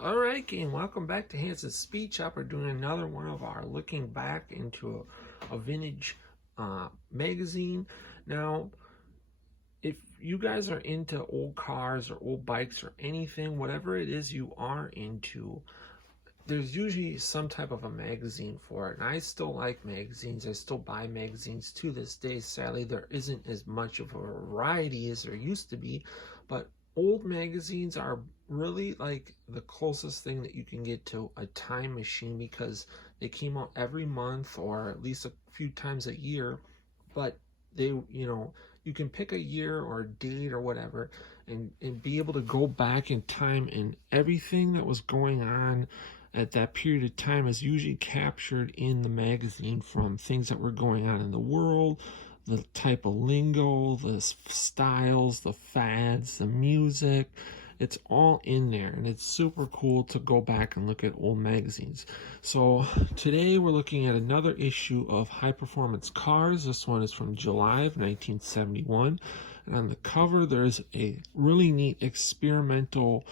Alright gang, welcome back to Hansens Speed Shop. We're doing another one of our looking back into a vintage magazine. Now, if you guys are into old cars or old bikes or anything, whatever it is you are into, there's usually some type of a magazine for it. And I still like magazines. I still buy magazines to this day. Sadly, there isn't as much of a variety as there used to be, but old magazines are really like the closest thing that you can get to a time machine, because they came out every month or at least a few times a year. But they, you can pick a year or a date or whatever and be able to go back in time, and everything that was going on at that period of time is usually captured in the magazine, from things that were going on in the world, the type of lingo, the styles, the fads, the music. It's all in there, and it's super cool to go back and look at old magazines. So today we're looking at another issue of High Performance Cars. This one is from July of 1971, and on the cover there's a really neat experimental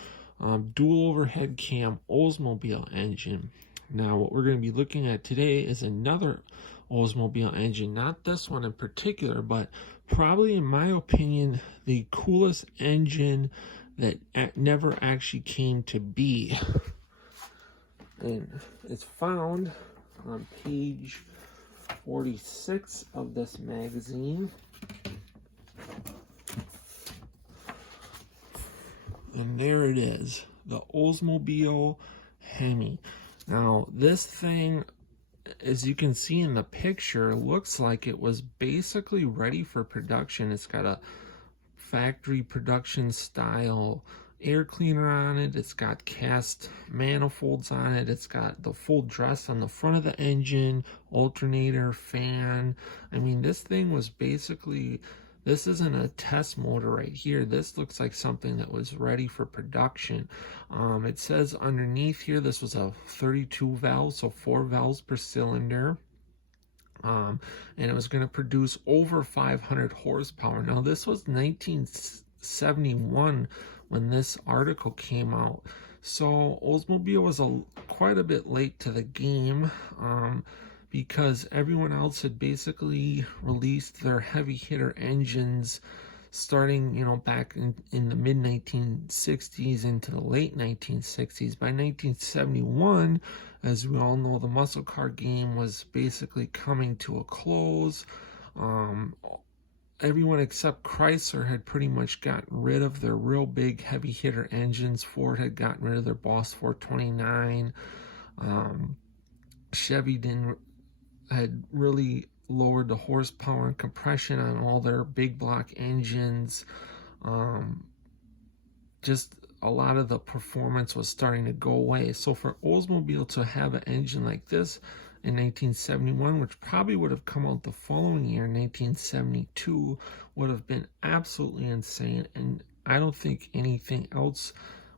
dual overhead cam Oldsmobile engine. Now what we're going to be looking at today is another Oldsmobile engine, not this one in particular, but probably, in my opinion, the coolest engine that never actually came to be. And it's found on page 46 of this magazine. And there it is, the Oldsmobile Hemi. Now this thing, as you can see in the picture, looks like it was basically ready for production. It's got a factory production style air cleaner on it. It's got cast manifolds on it. It's got the full dress on the front of the engine, alternator, fan. I mean, this thing was basically, this isn't a test motor right here. This looks like something that was ready for production. It says underneath here this was a 32 valve, so 4 valves per cylinder. And it was going to produce over 500 horsepower. Now, this was 1971 when this article came out. So Oldsmobile was quite a bit late to the game, because everyone else had basically released their heavy hitter engines starting, back in the mid 1960s into the late 1960s. By 1971, as we all know, the muscle car game was basically coming to a close. Everyone except Chrysler had pretty much gotten rid of their real big heavy hitter engines. Ford had gotten rid of their Boss 429. Chevy had really lowered the horsepower and compression on all their big block engines. Just a lot of the performance was starting to go away. So for Oldsmobile to have an engine like this in 1971, which probably would have come out the following year, 1972, would have been absolutely insane. And I don't think anything else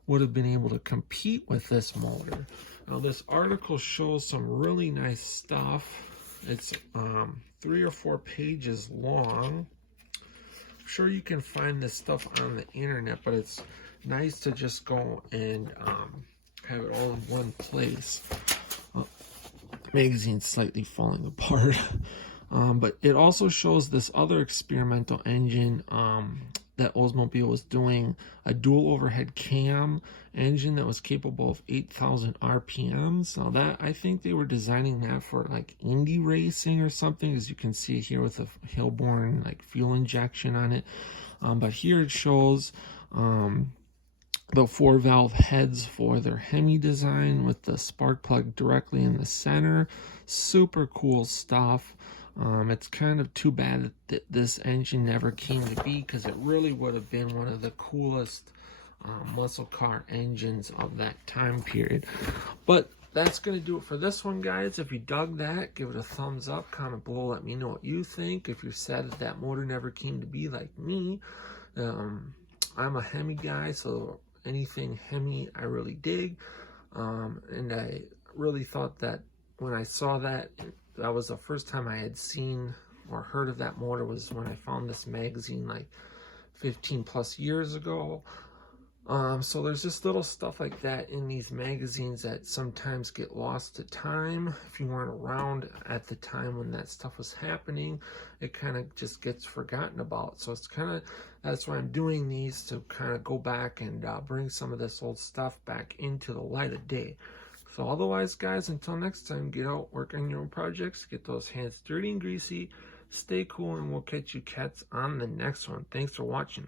would have been able to compete with this motor. Now this article shows some really nice stuff. It's 3 or 4 pages long. I'm sure you can find this stuff on the internet, but it's nice to just go and have it all in one place. The magazine's slightly falling apart. But it also shows this other experimental engine that Oldsmobile was doing, a dual overhead cam engine that was capable of 8,000 RPMs. Now that, I think they were designing that for like Indy racing or something, as you can see here with a Hillborn like fuel injection on it. But here it shows the 4 valve heads for their Hemi design with the spark plug directly in the center. Super cool stuff. It's kind of too bad that this engine never came to be, because it really would have been one of the coolest muscle car engines of that time period. But that's going to do it for this one, guys. If you dug that, give it a thumbs up, comment below, let me know what you think. If you're sad that that motor never came to be like me, I'm a Hemi guy, so anything Hemi I really dig. And I really thought that when I saw that, that was the first time I had seen or heard of that motor, was when I found this magazine like 15 plus years ago. So there's just little stuff like that in these magazines that sometimes get lost to time. If you weren't around at the time when that stuff was happening, it kind of just gets forgotten about. So it's kind of, that's why I'm doing these, to kind of go back and bring some of this old stuff back into the light of day. So otherwise, guys, until next time, get out, work on your own projects, get those hands dirty and greasy, stay cool, and we'll catch you cats on the next one. Thanks for watching.